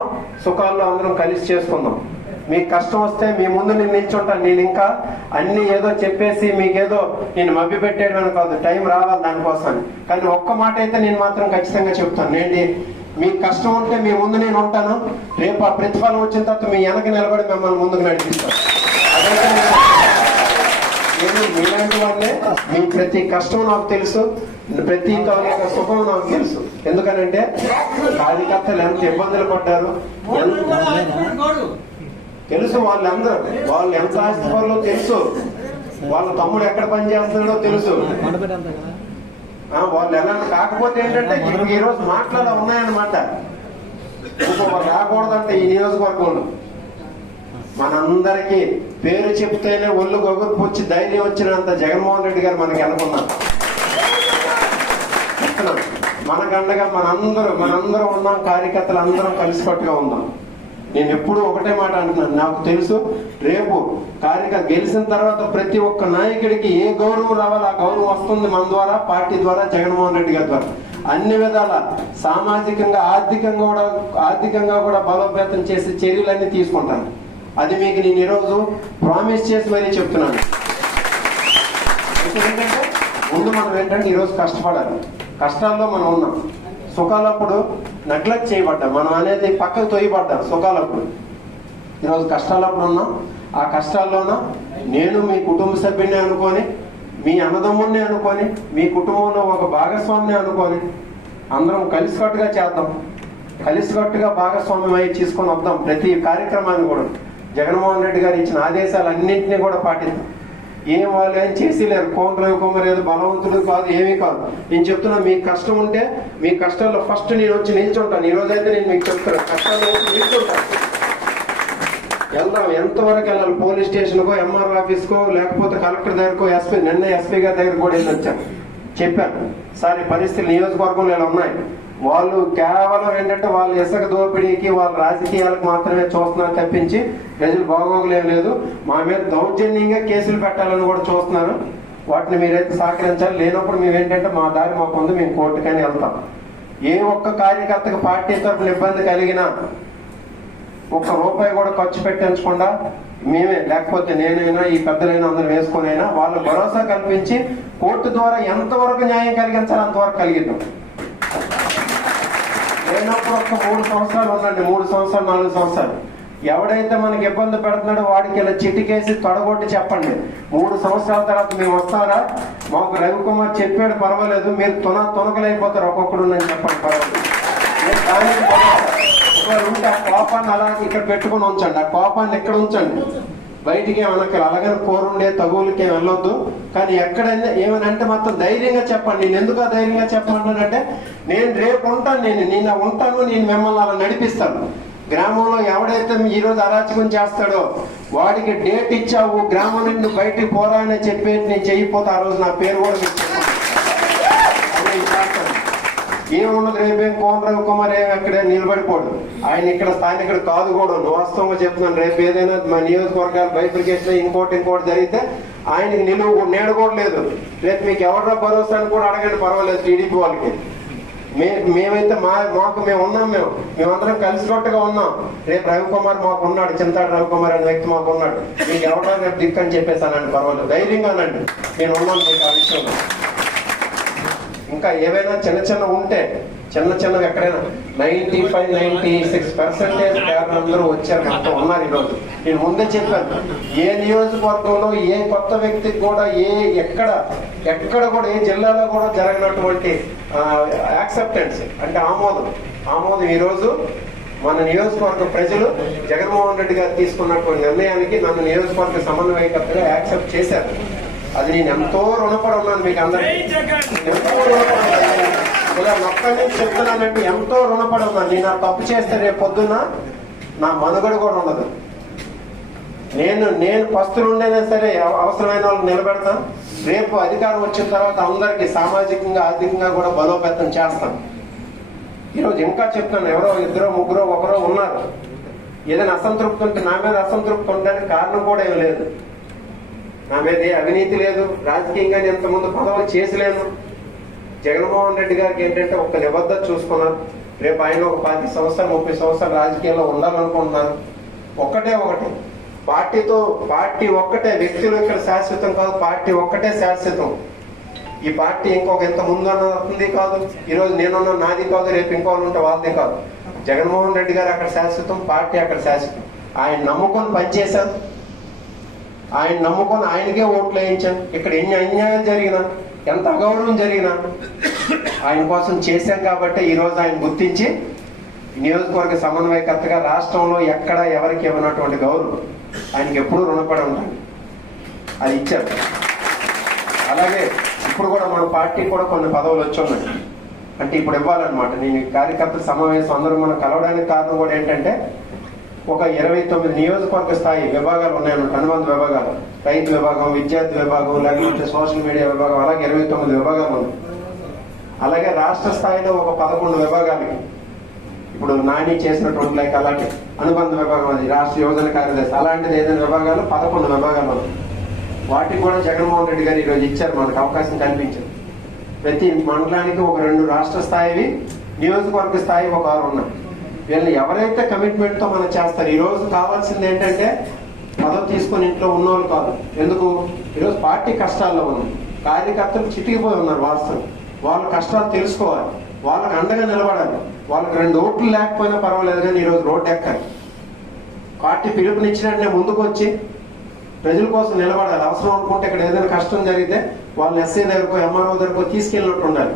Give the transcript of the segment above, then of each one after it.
సుఖాల్లో అందరం కలిసి చేసుకుందాం. మీకు కష్టం వస్తే మీ ముందు నేను నిల్చుంటాను. నేను ఇంకా అన్ని ఏదో చెప్పేసి మీకేదో నేను మభ్య పెట్టేయడం కాదు, టైం రావాలి దానికోసం. కానీ ఒక్క మాట అయితే నేను మాత్రం ఖచ్చితంగా చెప్తాను, నేను మీకు కష్టం ఉంటే మీ ముందు నేను ఉంటాను. రేపు ఆ ప్రతిఫలం వచ్చిన తర్వాత మీ వెనక నిలబడి మిమ్మల్ని ముందుకు నడిపిస్తాను. అదైతే నేను మీలాంటి వాళ్ళే. మీ ప్రతి కష్టం నాకు తెలుసు, ప్రతి సుఖం నాకు తెలుసు. ఎందుకనంటే కార్యకర్తలు ఎంత ఇబ్బందులు పడ్డారు తెలుసు. వాళ్ళందరూ వాళ్ళు ఎంత ఆస్తిపరులో తెలుసు, వాళ్ళ తమ్ముడు ఎక్కడ పని చేస్తున్నాడో తెలుసు. వాళ్ళు ఎలా కాకపోతే ఏంటంటే ఈ రోజు మాటలు ఉన్నాయన్నమాట. ఇంకొకరు రాకూడదంటే ఈ నియోజకవర్గంలో మనందరికీ పేరు చెప్తేనే ఒళ్ళు గొగురు వచ్చి ధైర్యం వచ్చినంత జగన్మోహన్ రెడ్డి గారు మనకి అనుకున్నారు. మనకండగా మనందరం ఉన్నాం, కార్యకర్తలు అందరం కలిసికట్టుగా ఉందాం. నేను ఎప్పుడు ఒకటే మాట అంటున్నాను, నాకు తెలుసు రేపు కార్యకర్త గెలిచిన తర్వాత ప్రతి ఒక్క నాయకుడికి ఏ గౌరవం రావాలో ఆ గౌరవం వస్తుంది మన ద్వారా, పార్టీ ద్వారా, జగన్మోహన్ రెడ్డి గారి ద్వారా. అన్ని విధాల సామాజికంగా ఆర్థికంగా కూడా బలోపేతం చేసే చర్యలన్నీ తీసుకుంటాను. అది మీకు నేను ఈరోజు ప్రామిస్ చేసి మరీ చెప్తున్నాను. ఏంటంటే ముందు మనం ఏంటంటే ఈరోజు కష్టపడాలి. కష్టాల్లో మనం ఉన్నాం, సుఖాలప్పుడు నెగ్లెక్ట్ చేయబడ్డాం, మనం అనేది పక్కకు తొయ్యబడ్డాం. సుఖాలప్పుడు ఈరోజు కష్టాలప్పుడు ఉన్నాం. ఆ కష్టాల్లోన నేను మీ కుటుంబ సభ్యుని అనుకొని, మీ అన్నదమ్ముడిని అనుకొని, మీ కుటుంబంలో ఒక భాగస్వామిని అనుకొని అందరం కలిసికట్టుగా చేద్దాం. కలిసికట్టుగా భాగస్వామ్యం అయి తీసుకొని వద్దాం. ప్రతి కార్యక్రమాన్ని కూడా జగన్మోహన్ రెడ్డి గారు ఇచ్చిన ఆదేశాలన్నింటినీ కూడా పాటిద్దాం. ఏం వాళ్ళు ఏం చేసి లేరు. కోన రవికుమార్ ఏదో బలవంతుడు కాదు, ఏమీ కాదు. నేను చెప్తున్నా, మీకు కష్టం ఉంటే మీ కష్టాల్లో ఫస్ట్ నేను వచ్చి నిల్చుంటాను. ఈ రోజైతే నేను మీకు చెప్తున్నాను, కష్టాల్లో వచ్చి నిల్చుంటాను. వెళ్దాం, ఎంతవరకు వెళ్ళాలి? పోలీస్ స్టేషన్కో, ఎంఆర్ఓ ఆఫీస్కో, లేకపోతే కలెక్టర్ దగ్గరకో, నిన్న ఎస్పీ గారి దగ్గర కూడా వెళ్ళి వచ్చాను. చెప్పాను, సార్ ఈ పరిస్థితులు నియోజకవర్గంలో ఇలా ఉన్నాయి. వాళ్ళు కేవలం ఏంటంటే వాళ్ళు ఇసుక దోపిడీకి, వాళ్ళ రాజకీయాలకు మాత్రమే చూస్తున్నారు తప్పించి ప్రజలు బాగోగులేం లేదు. మా మీద దౌర్జన్యంగా కేసులు పెట్టాలని కూడా చూస్తున్నారు. వాటిని మీరైతే సహకరించాలి. లేనప్పుడు మేమేంటంటే మా దారి మాకు ఉంది, మేము కోర్టుకని వెళ్తాం. ఏ ఒక్క కార్యకర్తకు పార్టీ తరఫున ఇబ్బంది కలిగినా ఒక్క రూపాయి కూడా ఖర్చు పెట్టించకుండా మేమే, లేకపోతే నేనైనా ఈ పెద్దలైనా అందరూ వేసుకునైనా వాళ్ళు భరోసా కల్పించి కోర్టు ద్వారా ఎంతవరకు న్యాయం కలిగించాలి అంతవరకు కలిగిద్దాం. లేనప్పుడు ఒక 3 సంవత్సరాలు ఉందండి, 3 సంవత్సరాలు 4 సంవత్సరాలు ఎవడైతే మనకి ఇబ్బంది పెడుతున్నాడో వాడికి ఇలా చిటికేసి తొడగొట్టి చెప్పండి. 3 సంవత్సరాల తర్వాత మేము వస్తారా, మాకు రవికుమార్ చెప్పాడు పర్వాలేదు, మీరు తొనకలైపోతారు ఒక్కొక్కడు అని చెప్పండి, పర్వాలేదు. ఉంటే ఆ కోపాన్ని అలా ఇక్కడ పెట్టుకుని ఉంచండి, ఆ కోపాన్ని ఇక్కడ ఉంచండి, బయటికి ఏమనక అలాగని కోరుండే తగులకి వెళ్ళొద్దు. కానీ ఎక్కడైనా ఏమనంటే మొత్తం ధైర్యంగా చెప్పండి. నేను ఎందుకు ధైర్యంగా చెప్పమంటానంటే, నేను రేపు ఉంటాను, నేను ఉంటాను, నేను మిమ్మల్ని అలా నడిపిస్తాను. గ్రామంలో ఎవడైతే ఈరోజు అరాచకం చేస్తాడో వాడికి డేట్ ఇచ్చావు, గ్రామం నుండి బయటికి పోరా అని చెప్పేసి నేను చెయ్యిపోతే ఆ రోజు నా పేరు కూడా మీకు ఏమున్నది. రేపేం కోన రవికుమార్ ఏం అక్కడ నిలబడిపోడు, ఆయన ఇక్కడ స్థానికుడు కాదు కూడా. వాస్తవంగా చెప్తున్నాను, రేపు ఏదైనా మా నియోజకవర్గాలు బైఫికేషన్ ఇంకోటి జరిగితే ఆయనకి నేడు కూడా లేదు. రేపు మీకు ఎవరో భరోసా అని కూడా అడగండి, పర్వాలేదు. టీడీపీ వాళ్ళకి మేమైతే మాకు మేము ఉన్నాం, మేమందరం కలిసికట్టుగా ఉన్నాం. రేపు రవికుమార్ మాకు ఉన్నాడు, చింతాడు రవికుమార్ అనే వ్యక్తి మాకు ఉన్నాడు. మీకు ఎవరో రేపు దిక్కని చెప్పేసానండి, పర్వాలేదు, ధైర్యంగానండి, నేను ఉన్నాను మీకు ఆ విషయంలో. ఇంకా ఏవైనా చిన్న ఉంటే చిన్నవి ఎక్కడైనా 95-96% అందరూ వచ్చారు, మొత్తం ఉన్నారు ఈరోజు. నేను ముందే చెప్పాను, ఏ నియోజకవర్గంలో ఏ కొత్త వ్యక్తికి కూడా ఎక్కడ కూడా ఏ జిల్లాలో కూడా జరగనటువంటి యాక్సెప్టెన్స్ అంటే ఆమోదం ఈరోజు మన నియోజకవర్గ ప్రజలు జగన్మోహన్ రెడ్డి గారు తీసుకున్నటువంటి నిర్ణయానికి నన్ను నియోజకవర్గ సమన్వయకర్తగా యాక్సెప్ట్ చేశారు. అది నేను ఎంతో రుణపడి ఉన్నాను మీకు అందరికీ, ఎంతో రుణపడి ఇలా ఒక్కడి నుంచి చెప్తున్నానంటే ఎంతో రుణపడి ఉన్నాను. నేను ఆ తప్పు చేస్తే రేపు పొద్దున్న నా మనుగడ కూడా ఉండదు. నేను పస్తులుండేనా సరే అవసరమైన వాళ్ళకి నిలబెడతాను. రేపు అధికారం వచ్చిన తర్వాత అందరికీ సామాజికంగా ఆర్థికంగా కూడా బలోపేతం చేస్తాను. ఈరోజు ఇంకా చెప్తాను, ఎవరో 2, 3, 1 ఉన్నారు. ఏదైనా అసంతృప్తి ఉంటే నా మీద అసంతృప్తి ఉండడానికి కారణం కూడా ఏమి లేదు. నా మీద ఏ అవినీతి లేదు, రాజకీయంగా ఇంతకుముందు పదవులు చేసలేను. జగన్మోహన్ రెడ్డి గారికి ఏంటంటే ఒక నిబద్ధత చూసుకున్నారు, రేపు ఆయన ఒక 20 సంవత్సరాలు 30 సంవత్సరాలు రాజకీయాల్లో ఉండాలనుకుంటున్నారు. ఒకటే పార్టీ ఒక్కటే, వ్యక్తులు ఇక్కడ శాశ్వతం కాదు, పార్టీ ఒక్కటే శాశ్వతం. ఈ పార్టీ ఇంత ముందు అన్నది కాదు, ఈరోజు నేనున్న నాది కాదు, రేపు ఇంకోళ్ళు ఉంటే వాళ్ళదే కాదు. జగన్మోహన్ రెడ్డి గారు అక్కడ శాశ్వతం, పార్టీ అక్కడ శాశ్వతం. ఆయన నమ్ముకొని పనిచేశాను, ఆయన నమ్ముకొని ఆయనకే ఓట్లు వేయించాను. ఇక్కడ ఎన్ని అన్యాయాలు జరిగినా, ఎంత అగౌరవం జరిగినా ఆయన కోసం చేశాం కాబట్టి ఈరోజు ఆయన గుర్తించి నియోజకవర్గ సమన్వయకర్తగా రాష్ట్రంలో ఎక్కడ ఎవరికి ఇవ్వనటువంటి గౌరవం ఆయనకి ఎప్పుడూ రుణపడి ఉంటాను. అది ఇచ్చారు. అలాగే ఇప్పుడు కూడా మన పార్టీ కూడా కొన్ని పదవులు వచ్చి ఉన్నాయి, అంటే ఇప్పుడు ఇవ్వాలన్నమాట. నేను కార్యకర్తల సమావేశం అందరూ మనం కలవడానికి కారణం కూడా ఏంటంటే, ఒక 29 నియోజకవర్గ స్థాయి విభాగాలు ఉన్నాయన్నమాట. అనుబంధ విభాగాలు, రైతు విభాగం, విద్యార్థి విభాగం, లేకపోతే సోషల్ మీడియా విభాగం, అలాగే 29 విభాగాలు ఉన్నాయి. అలాగే రాష్ట్ర స్థాయిలో ఒక 11 విభాగాలకి ఇప్పుడు నాని చేసినటువంటి లైక్ అలాంటి అనుబంధ విభాగం, అది రాష్ట్ర యువజన కార్యదర్శి, అలాంటిది ఏదైనా విభాగాలు 11 విభాగాలు ఉన్నాయి. వాటికి కూడా జగన్మోహన్ రెడ్డి గారు ఈరోజు ఇచ్చారు, మనకు అవకాశం కల్పించారు. ప్రతి మండలానికి ఒక 2 రాష్ట్ర స్థాయివి, నియోజకవర్గ స్థాయి ఒక 6 ఉన్నాయి. వీళ్ళని ఎవరైతే కమిట్మెంట్ తో మనం చేస్తారు. ఈ రోజు కావాల్సింది ఏంటంటే పదవి తీసుకొని ఇంట్లో ఉన్నోళ్ళు కాదు. ఎందుకు? ఈరోజు పార్టీ కష్టాల్లో ఉంది, కార్యకర్తలు చితికిపోయి ఉన్నారు. వాస్తవం వాళ్ళ కష్టాలు తెలుసుకోవాలి, వాళ్ళకి అండగా నిలబడాలి. వాళ్ళకి 2 ఓట్లు లేకపోయినా పర్వాలేదు, కానీ ఈరోజు రోడ్డు ఎక్కాలి. పార్టీ పిలుపునిచ్చినట్టే ముందుకు వచ్చి ప్రజల కోసం నిలబడాలి. అవసరం అనుకుంటే ఇక్కడ ఏదైనా కష్టం జరిగితే వాళ్ళని ఎస్ఐ దగ్గరకో ఎంఆర్ఓ దగ్గరకో తీసుకెళ్ళినట్టు ఉండాలి.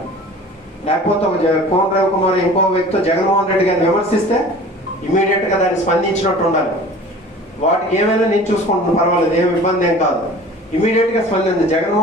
లేకపోతే ఒక కోన రవికుమార్ ఇంకో వ్యక్తితో జగన్మోహన్ రెడ్డి గారిని విమర్శిస్తే ఇమీడియట్ గా దాన్ని స్పందించినట్టు ఉండాలి. వాటికి ఏమైనా నేను చూసుకుంటున్నాను, పర్వాలేదు, ఏమి ఇబ్బంది ఏం కాదు. ఇమీడియట్ గా స్పందించి జగన్మోహన్